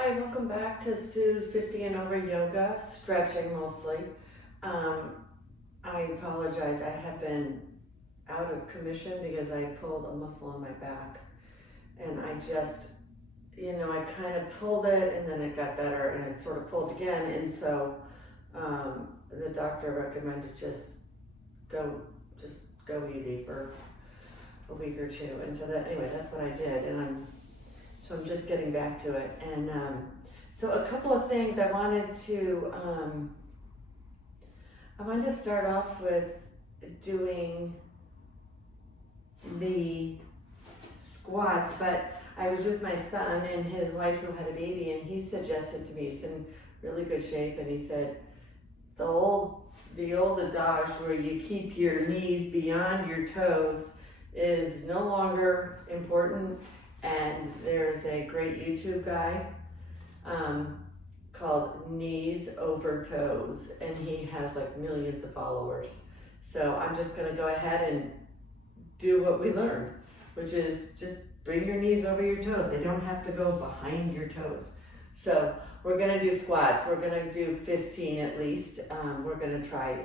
Hi, welcome back to Sue's 50 and Over Yoga, stretching mostly. I apologize, I have been out of commission because I pulled a muscle in my back and I just, I kind of pulled it and then it got better and it sort of pulled again, and so the doctor recommended just go easy for a week or two, and so that's what I did, and I'm just getting back to it. And so a couple of things I wanted to start off with doing the squats, but I was with my son and his wife who had a baby, and he suggested to me, he's in really good shape, and he said the old adage where you keep your knees beyond your toes is no longer important. And there's a great YouTube guy called Knees Over Toes, and he has like millions of followers. So I'm just gonna go ahead and do what we learned, which is just bring your knees over your toes. They don't have to go behind your toes. So we're gonna do squats. We're gonna do 15 at least. We're gonna try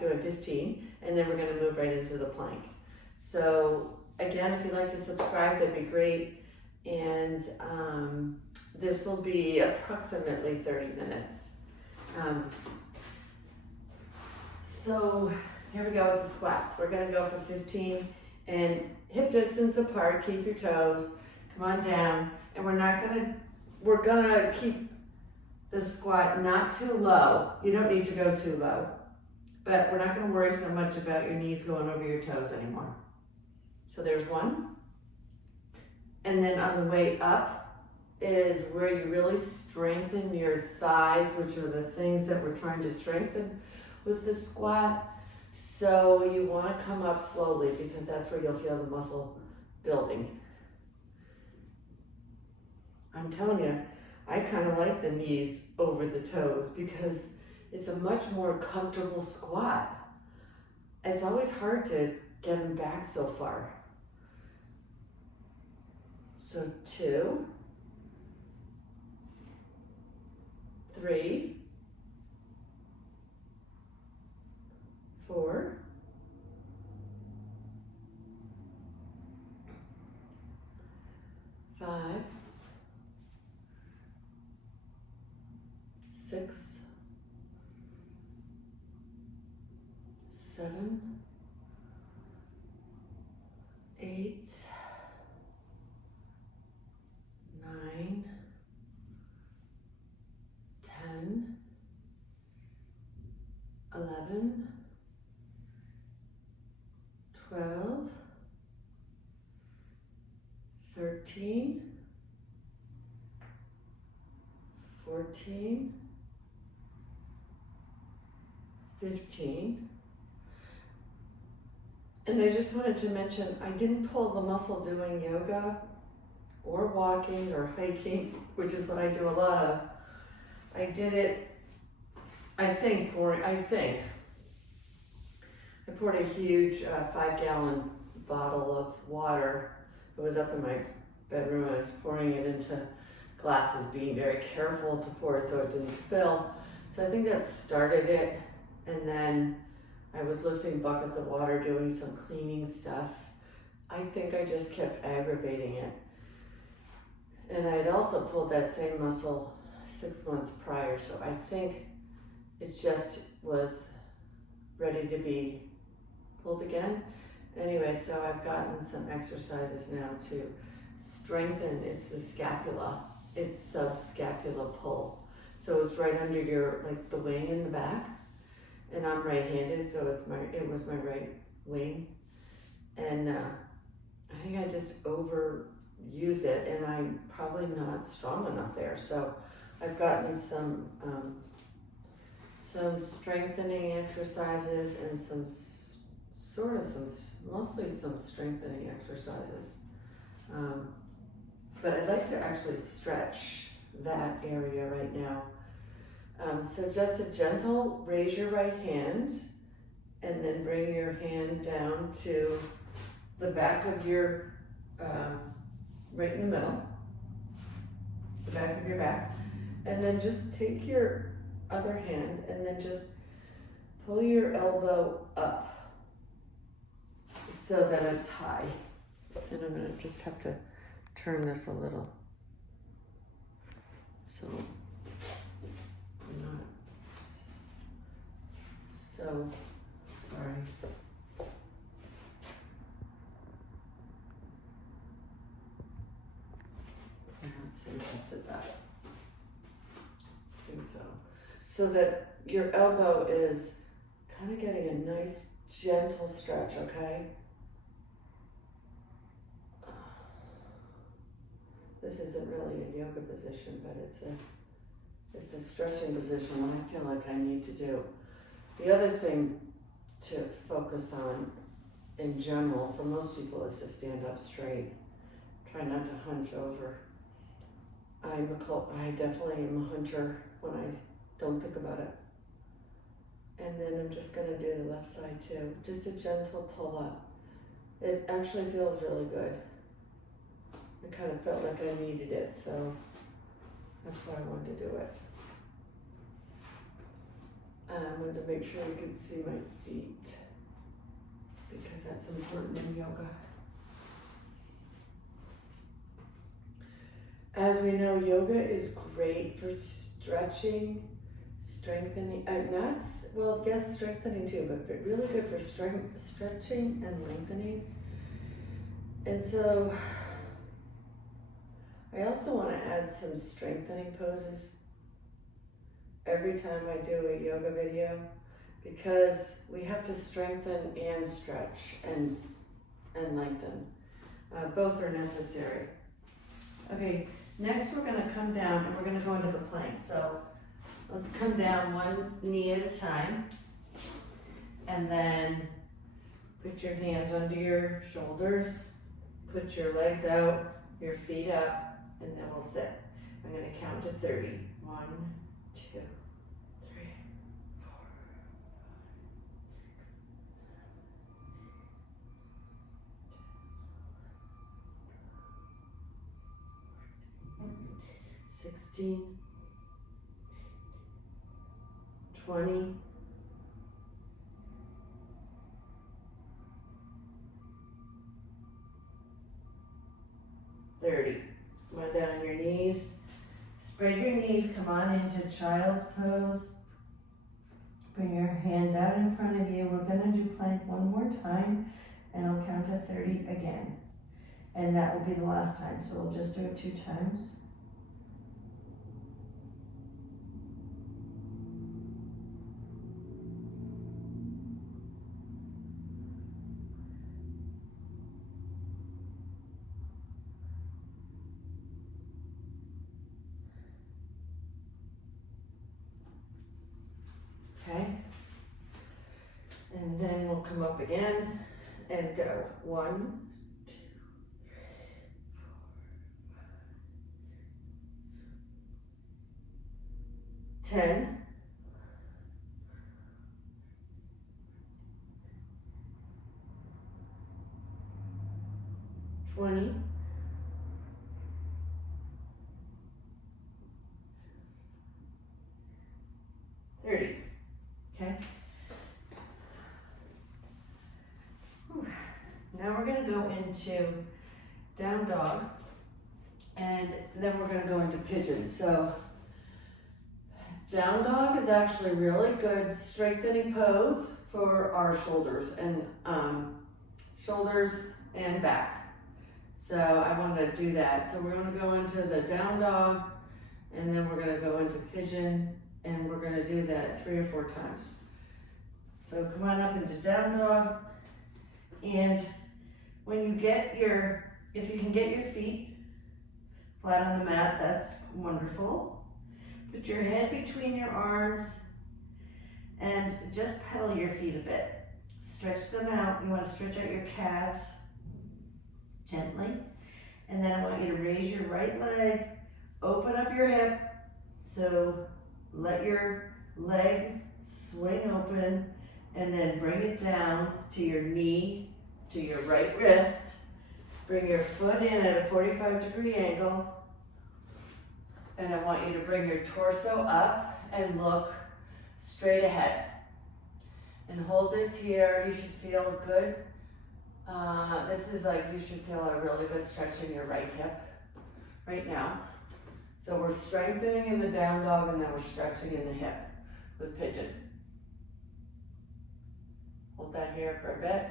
doing 15, and then we're gonna move right into the plank. So again, if you'd like to subscribe, that'd be great. And this will be approximately 30 minutes. So here we go with the squats. We're gonna go for 15 and hip distance apart, keep your toes, come on down. And we're gonna keep the squat not too low. You don't need to go too low, but we're not gonna worry so much about your knees going over your toes anymore. So there's one. And then on the way up is where you really strengthen your thighs, which are the things that we're trying to strengthen with the squat. So you want to come up slowly because that's where you'll feel the muscle building. I'm telling you, I kind of like the knees over the toes because it's a much more comfortable squat. It's always hard to get them back so far. So 2, 3, 4, 5, 6, 7, 8, 9, 10, 11, 12, 13, 14, 15. And I just wanted to mention, I didn't pull the muscle doing yoga or walking or hiking, which is what I do a lot of. I did it, I poured a huge 5-gallon bottle of water. It was up in my bedroom. I was pouring it into glasses, being very careful to pour it so it didn't spill. So I think that started it. And then I was lifting buckets of water, doing some cleaning stuff. I think I just kept aggravating it. And I had also pulled that same muscle 6 months prior, so I think it just was ready to be pulled again. Anyway, so I've gotten some exercises now to strengthen, it's the scapula, it's Sub Scapula pull. So it's right under your, like the wing in the back, and I'm right-handed, so it was my right wing. And I think I just overuse it, and I'm probably not strong enough there. So I've gotten some strengthening exercises and mostly some strengthening exercises. But I'd like to actually stretch that area right now. So just a gentle raise your right hand and then bring your hand down to the back of your, right in the middle, the back back of your back. And then just take your other hand and then just pull your elbow up so that it's high. And I'm gonna just have to turn this a little. So I'm not so sorry. Let's see if I did that. I think so. So that your elbow is kind of getting a nice gentle stretch, okay? This isn't really a yoga position, but it's a stretching position that I feel like I need to do. The other thing to focus on in general for most people is to stand up straight. Try not to hunch over. I definitely am a huncher when I don't think about it. And then I'm just gonna do the left side too. Just a gentle pull up. It actually feels really good. I kind of felt like I needed it, so that's why I wanted to do it. I wanted to make sure you could see my feet because that's important in yoga. As we know, yoga is great for stretching, strengthening, yes, strengthening too, but really good for stretching and lengthening. And so I also want to add some strengthening poses every time I do a yoga video because we have to strengthen and stretch and lengthen. Both are necessary. Okay, next we're going to come down and we're going to go into the plank. So let's come down one knee at a time and then put your hands under your shoulders, put your legs out, your feet up, and then we'll sit. I'm going to count to 30. 1, 2, 3, 4, 16, 20, 30. Come on down on your knees. Spread your knees, come on into child's pose. Bring your hands out in front of you. We're gonna do plank one more time and I'll count to 30 again. And that will be the last time, so we'll just do it 2 times. Okay, and then we'll come up again and go 1, 2, 3, 4, 10, 20, 30. Okay. Whew. Now we're going to go into down dog and then we're going to go into pigeon. So down dog is actually really good strengthening pose for our shoulders and back. So I want to do that. So we're going to go into the down dog and then we're going to go into pigeon. And we're going to do that 3 or 4 times. So come on up into down dog. And when you get if you can get your feet flat on the mat, that's wonderful. Put your head between your arms and just pedal your feet a bit. Stretch them out. You want to stretch out your calves gently. And then I want you to raise your right leg, open up your hip. So let your leg swing open and then bring it down to your knee, to your right wrist. Bring your foot in at a 45-degree angle. And I want you to bring your torso up and look straight ahead. And hold this here. You should feel good. This is like you should feel a really good stretch in your right hip right now. So we're strengthening in the down dog and then we're stretching in the hip with pigeon. Hold that here for a bit.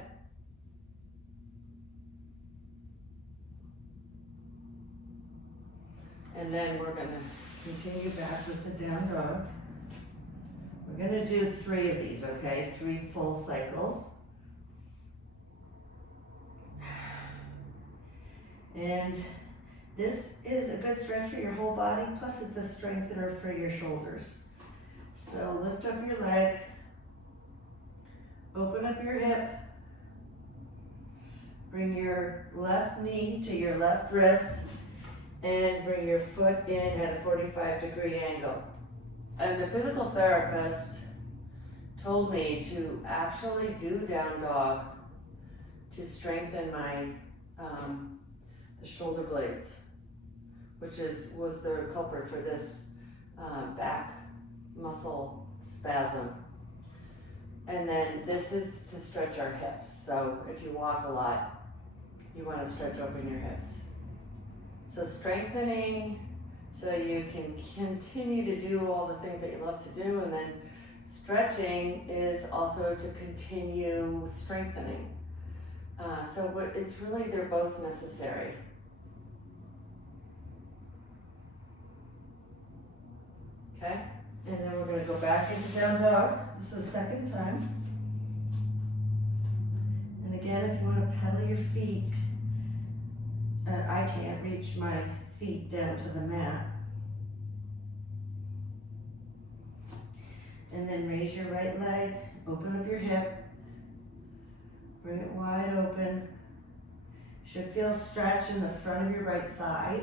And then we're going to continue back with the down dog. We're going to do 3 of these, okay? 3 full cycles. And this is a good stretch for your whole body, plus it's a strengthener for your shoulders. So lift up your leg, open up your hip, bring your left knee to your left wrist, and bring your foot in at a 45-degree angle. And the physical therapist told me to actually do down dog to strengthen my the shoulder blades, which was the culprit for this back muscle spasm. And then this is to stretch our hips. So if you walk a lot, you want to stretch open your hips. So strengthening so you can continue to do all the things that you love to do, and then stretching is also to continue strengthening. It's really, they're both necessary. Okay, and then we're going to go back into down dog. This is the second time. And again, if you want to pedal your feet, I can't reach my feet down to the mat. And then raise your right leg, open up your hip, bring it wide open. Should feel stretch in the front of your right thigh.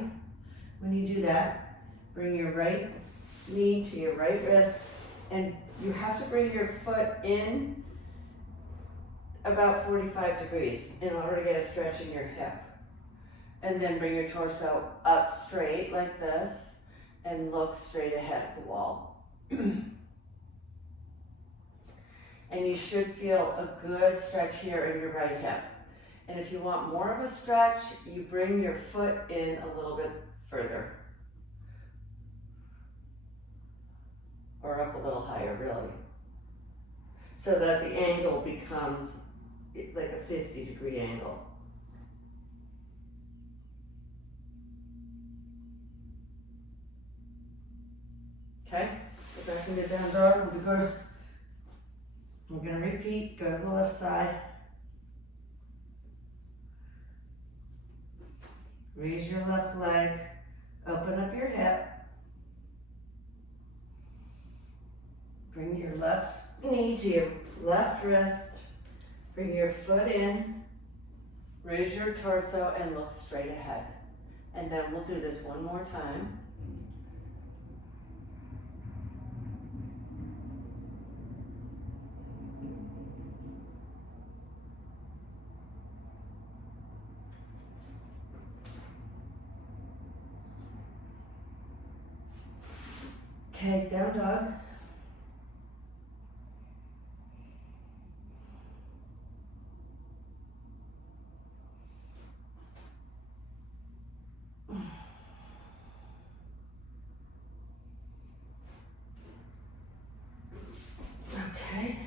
When you do that, bring your right knee to your right wrist, and you have to bring your foot in about 45 degrees in order to get a stretch in your hip. And then bring your torso up straight like this and look straight ahead at the wall. And you should feel a good stretch here in your right hip. And if you want more of a stretch, you bring your foot in a little bit further. Or up a little higher, really. So that the angle becomes like a 50-degree angle. Okay, go back into down dog. We're going to repeat, go to the left side. Raise your left leg, open up your hip. Bring your left knee to your left wrist. Bring your foot in. Raise your torso and look straight ahead. And then we'll do this one more time. Okay, down dog. Okay.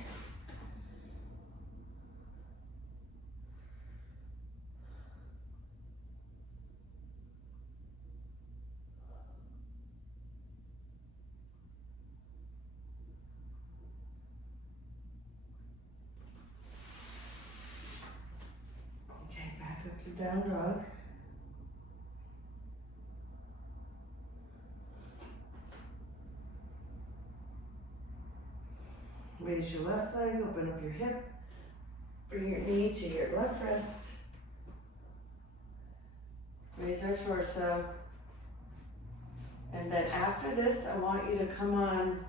Okay, back up to down dog. Raise your left leg, open up your hip, bring your knee to your left wrist, raise our torso, and then after this I want you to come on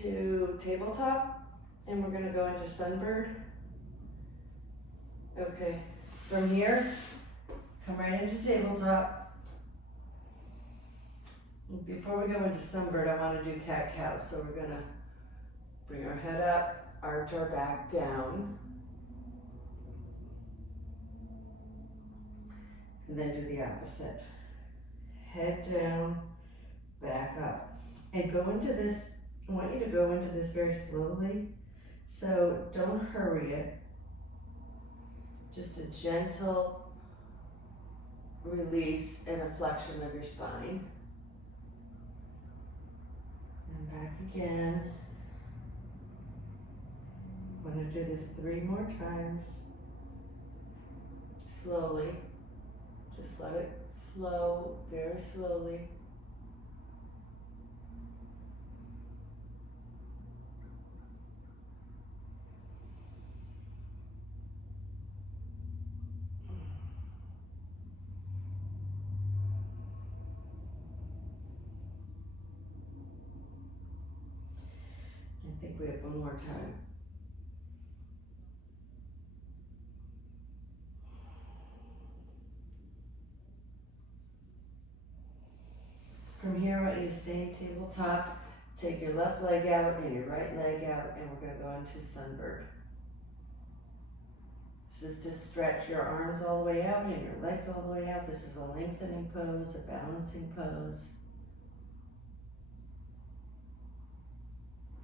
to tabletop, and we're going to go into sunbird. Okay, from here, come right into tabletop, Before we go into sunbird, I want to do cat-cow. So we're going to bring our head up, arch our back down, and then do the opposite. Head down, back up. And go into this, I want you to go into this very slowly. So don't hurry it. Just a gentle release and a flexion of your spine. And back again. I'm going to do this 3 more times. Slowly. Just let it flow very slowly. I think we have one more time. From here, I want you to stay tabletop. Take your left leg out and your right leg out, and we're going to go into sunbird. This is to stretch your arms all the way out and your legs all the way out. This is a lengthening pose, a balancing pose.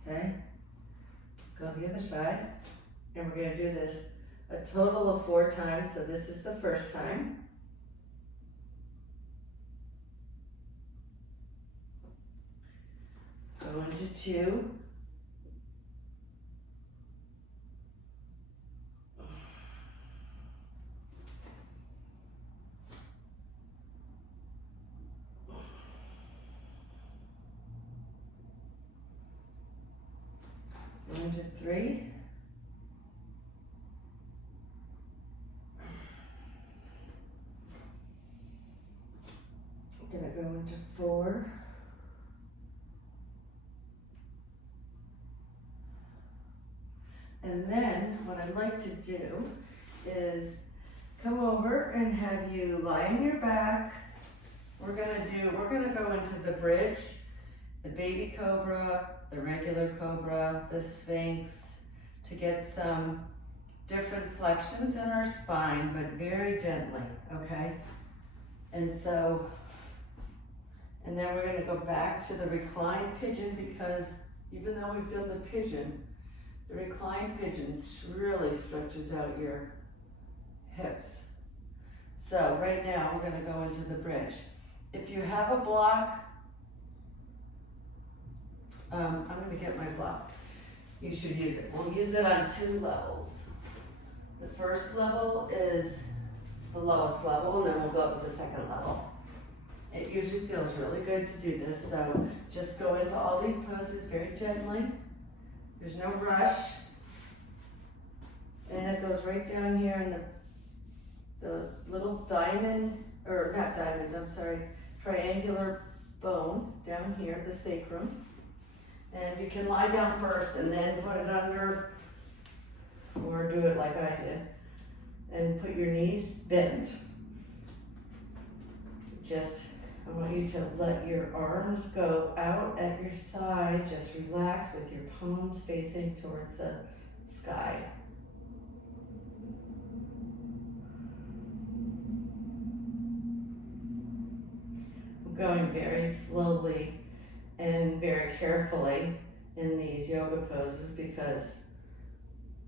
Okay? Go the other side. And we're going to do this a total of 4 times. So this is the first time. Go into 2. Go into 3. I'm gonna go into 4. And then what I'd like to do is come over and have you lie on your back. We're gonna go into the bridge, the baby cobra, the regular cobra, the sphinx, to get some different flexions in our spine, but very gently, okay? And then we're gonna go back to the reclined pigeon, because even though we've done the pigeon, the reclined pigeon really stretches out your hips. So right now we're gonna go into the bridge. If you have a block, I'm gonna get my block. You should use it. We'll use it on 2 levels. The first level is the lowest level, and then we'll go up to the second level. It usually feels really good to do this, so just go into all these poses very gently. There's no rush. And it goes right down here in the little diamond, or not diamond, I'm sorry, triangular bone down here, the sacrum. And you can lie down first and then put it under, or do it like I did, and put your knees bent. I want you to let your arms go out at your side. Just relax with your palms facing towards the sky. I'm going very slowly and very carefully in these yoga poses, because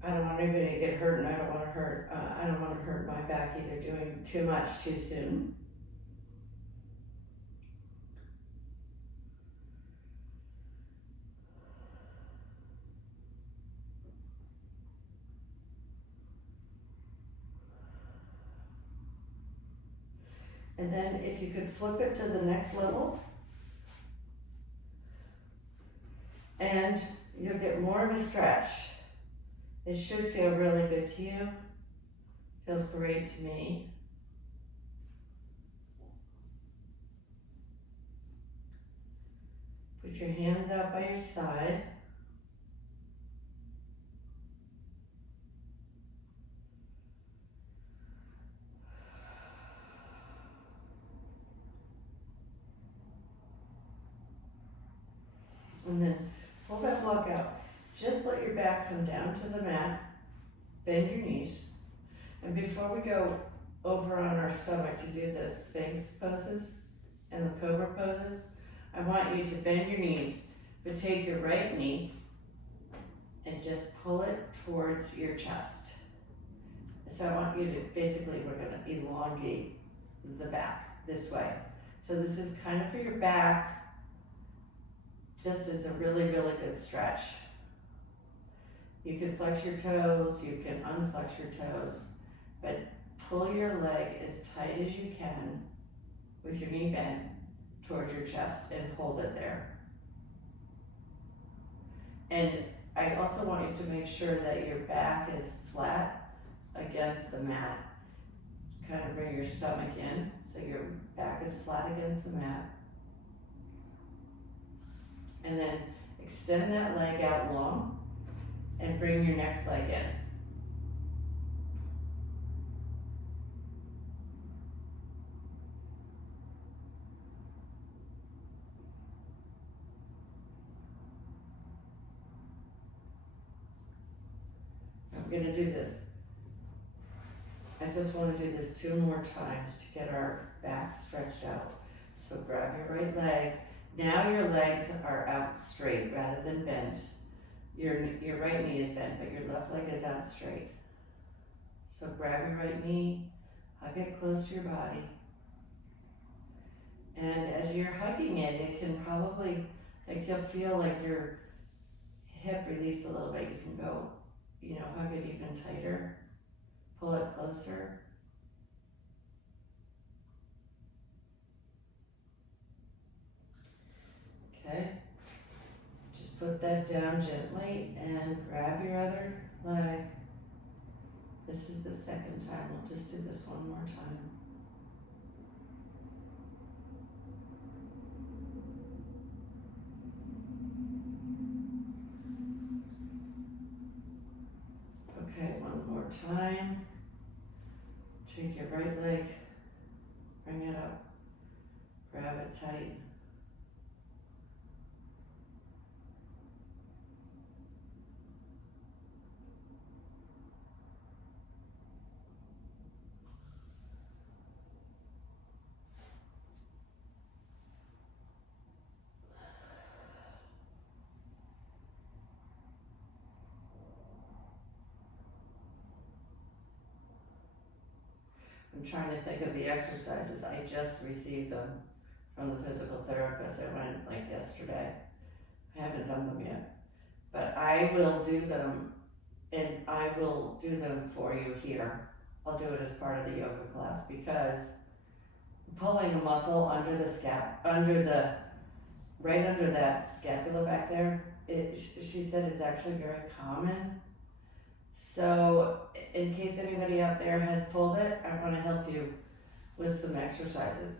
I don't want anybody to get hurt, and I don't want to hurt my back either doing too much too soon. And then if you could flip it to the next level, and you'll get more of a stretch. It should feel really good to you. Feels great to me. Put your hands out by your side. And then pull that block out. Just let your back come down to the mat, bend your knees. And before we go over on our stomach to do the Sphinx poses and the Cobra poses, I want you to bend your knees, but take your right knee and just pull it towards your chest. So I want you to, basically we're gonna elongate the back this way. So this is kind of for your back, just as a really, really good stretch. You can flex your toes, you can unflex your toes, but pull your leg as tight as you can with your knee bent towards your chest and hold it there. And I also want you to make sure that your back is flat against the mat. Kind of bring your stomach in so your back is flat against the mat. And then extend that leg out long and bring your next leg in. I'm gonna do this. I just wanna do this 2 more times to get our back stretched out. So grab your right leg. Now your legs are out straight rather than bent. Your right knee is bent, but your left leg is out straight. So grab your right knee, hug it close to your body. And as you're hugging it, it can probably, like you'll feel like your hip release a little bit. You can go, hug it even tighter, pull it closer. Okay. Put that down gently and grab your other leg. This is the second time. We'll just do this one more time. Okay, one more time. Take your right leg, bring it up, grab it tight. I'm trying to think of the exercises. I just received them from the physical therapist. I went like yesterday. I haven't done them yet, but I will do them, and I will do them for you here. I'll do it as part of the yoga class because pulling a muscle under the right under that scapula back there, she said it's actually very common. So in case anybody out there has pulled it, I want to help you with some exercises.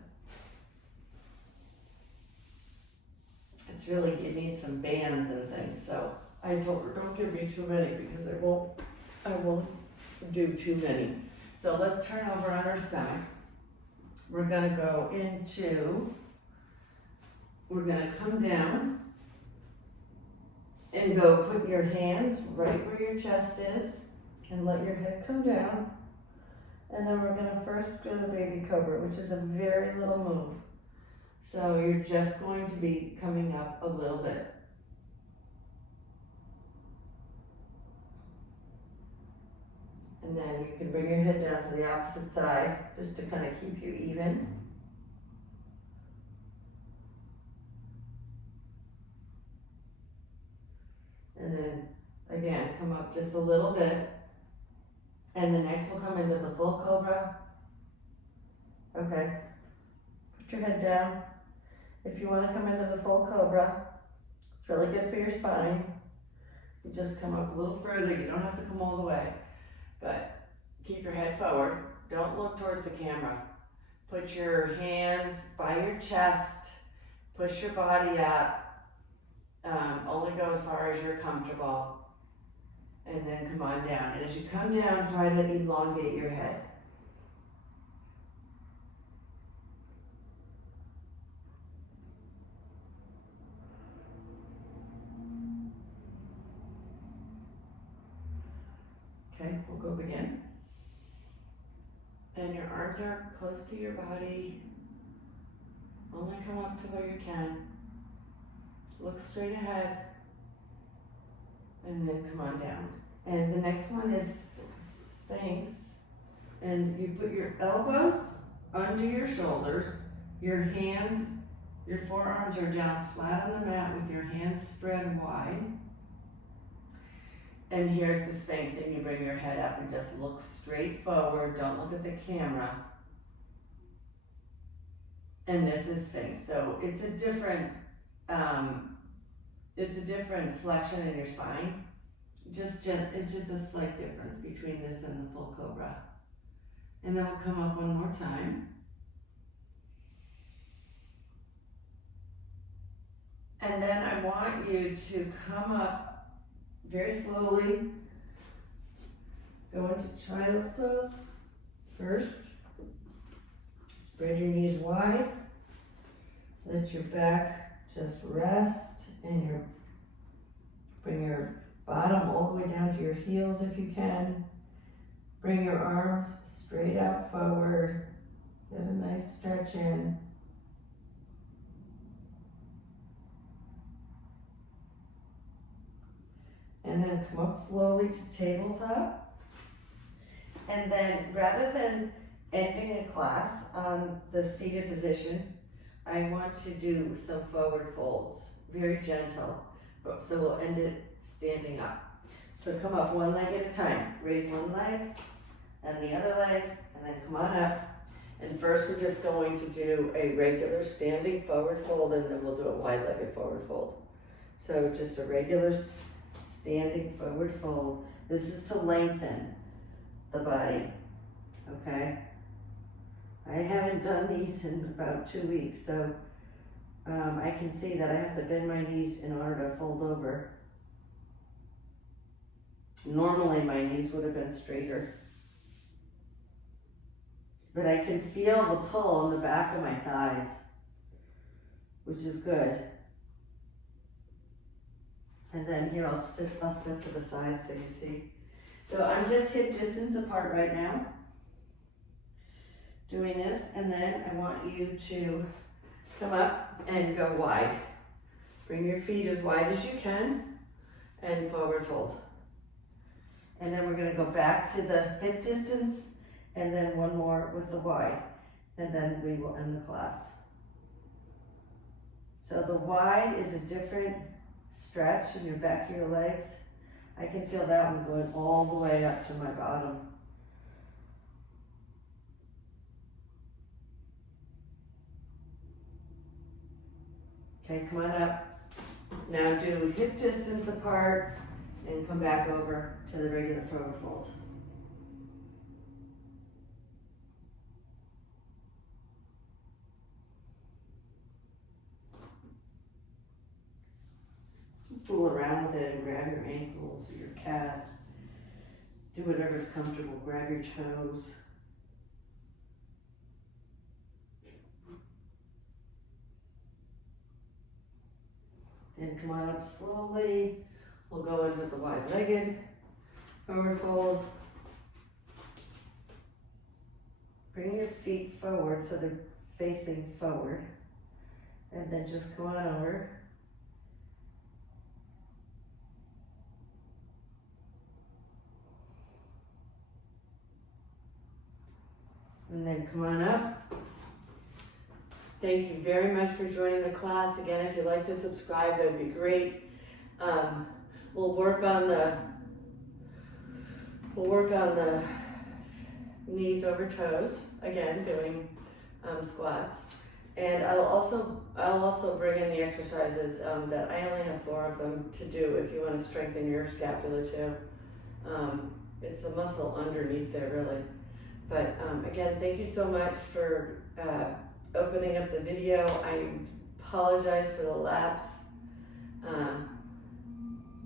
It's really, you need some bands and things. So I told her, don't give me too many because I won't do too many. So let's turn over on our stomach. We're gonna come down and go put your hands right where your chest is and let your head come down. And then we're gonna first do the baby cobra, which is a very little move. So you're just going to be coming up a little bit. And then you can bring your head down to the opposite side just to kind of keep you even. And then again, come up just a little bit. And the next will come into the full cobra. Okay. Put your head down. If you want to come into the full cobra, it's really good for your spine. You just come up a little further. You don't have to come all the way. But keep your head forward. Don't look towards the camera. Put your hands by your chest. Push your body up. Only go as far as you're comfortable. And then come on down. And as you come down, try to elongate your head. Okay, we'll go again. And your arms are close to your body. Only come up to where you can. Look straight ahead. And then come on down. And the next one is Sphinx. And you put your elbows under your shoulders. Your hands, your forearms are down flat on the mat with your hands spread wide. And here's the Sphinx, and you bring your head up and just look straight forward. Don't look at the camera. And this is Sphinx. So it's a different flexion in your spine. It's just a slight difference between this and the full cobra. And then we'll come up one more time. And then I want you to come up very slowly. Go into child's pose first. Spread your knees wide. Let your back just rest and bring your bottom all the way down to your heels if you can. Bring your arms straight out forward. Get a nice stretch in. And then come up slowly to tabletop. And then rather than ending a class on the seated position, I want to do some forward folds, very gentle. So we'll end it standing up. So come up one leg at a time. Raise one leg and the other leg, and then come on up. And first we're just going to do a regular standing forward fold, and then we'll do a wide-legged forward fold. So just a regular standing forward fold. This is to lengthen the body, okay? I haven't done these in about 2 weeks, so I can see that I have to bend my knees in order to fold over. Normally my knees would have been straighter, but I can feel the pull in the back of my thighs, which is good. And then here I'll step to the side so you see. So I'm just hip distance apart right now, doing this, and then I want you to come up and go wide. Bring your feet as wide as you can and forward fold. And then we're gonna go back to the hip distance and then one more with the wide, and then we will end the class. So the wide is a different stretch in your back of your legs. I can feel that one going all the way up to my bottom. Okay, come on up. Now do hip distance apart and come back over to the regular forward fold. Fool around with it and grab your ankles or your calves. Do whatever's comfortable. Grab your toes. Then come on up slowly. We'll go into the wide-legged forward fold. Bring your feet forward so they're facing forward. And then just come on over. And then come on up. Thank you very much for joining the class. Again, if you'd like to subscribe, that would be great. We'll work on the knees over toes. Again, doing squats. And I'll also bring in the exercises that I only have 4 of them to do if you want to strengthen your scapula too. It's the muscle underneath there really. But again, thank you so much for opening up the video. I apologize for the lapse.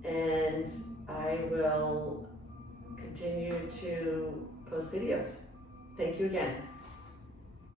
And I will continue to post videos. Thank you again.